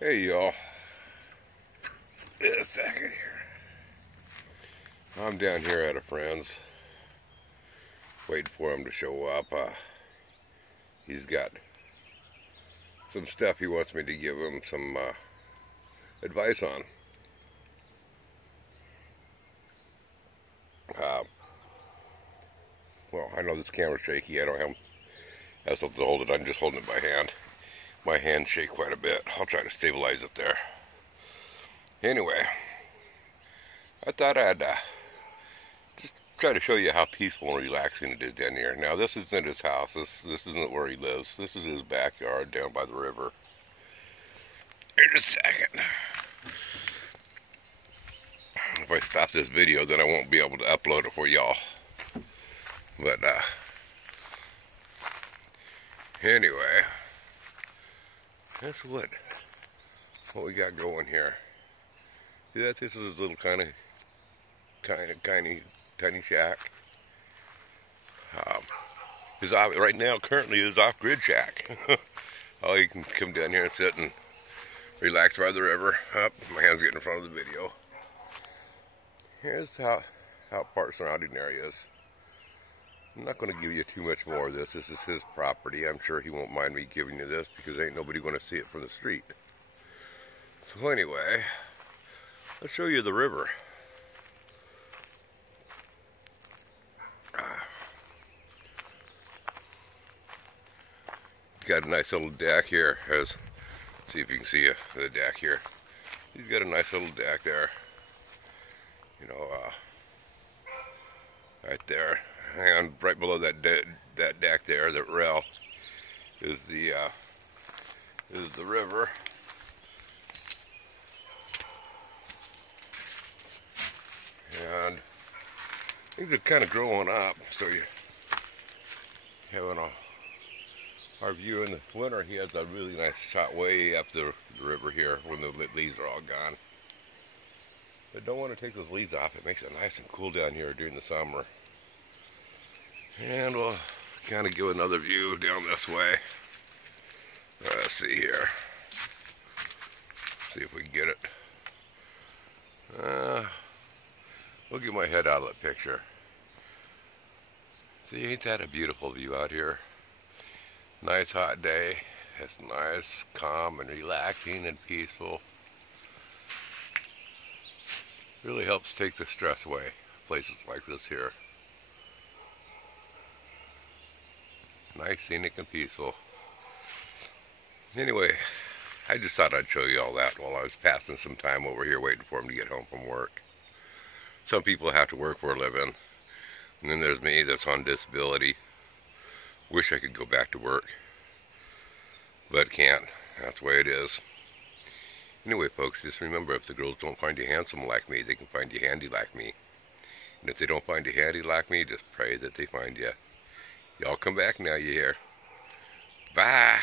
Hey y'all, a second here. I'm down here at a friend's, waiting for him to show up. He's got some stuff he wants me to give him some advice on. Well, I know this camera's shaky. I don't have something to hold it. I'm just holding it by hand. My hands shake quite a bit. I'll try to stabilize it there. Anyway, I thought I'd just try to show you how peaceful and relaxing it is down here. Now, this isn't his house. This isn't where he lives. This is his backyard down by the river. Here, just a second. If I stop this video, then I won't be able to upload it for y'all. But anyway, that's what we got going here. See that? This is a little tiny shack. Right now, currently, is off-grid shack. Oh, you can come down here and sit and relax by the river. My hand's getting in front of the video. Here's how part surrounding area is. I'm not going to give you too much more of this. This is his property. I'm sure he won't mind me giving you this because ain't nobody going to see it from the street. So anyway, let's show you the river. Got a nice little deck here. See if you can see the deck here. He's got a nice little deck there. You know, right there. And right below that deck there, that rail, is the river. And things are kind of growing up, so you having our view in the winter. He has a really nice shot way up the river here when the leaves are all gone. But don't want to take those leaves off. It makes it nice and cool down here during the summer. And we'll kind of give another view down this way. Let's see here. See if we can get it. We'll get my head out of that picture. See, ain't that a beautiful view out here? Nice hot day. It's nice, calm, and relaxing and peaceful. Really helps take the stress away. Places like this here. Nice, scenic, and peaceful. Anyway, I just thought I'd show you all that while I was passing some time over here waiting for him to get home from work. Some people have to work for a living. And then there's me that's on disability. Wish I could go back to work. But can't. That's the way it is. Anyway, folks, just remember, if the girls don't find you handsome like me, they can find you handy like me. And if they don't find you handy like me, just pray that they find you. Y'all come back now, you hear? Bye!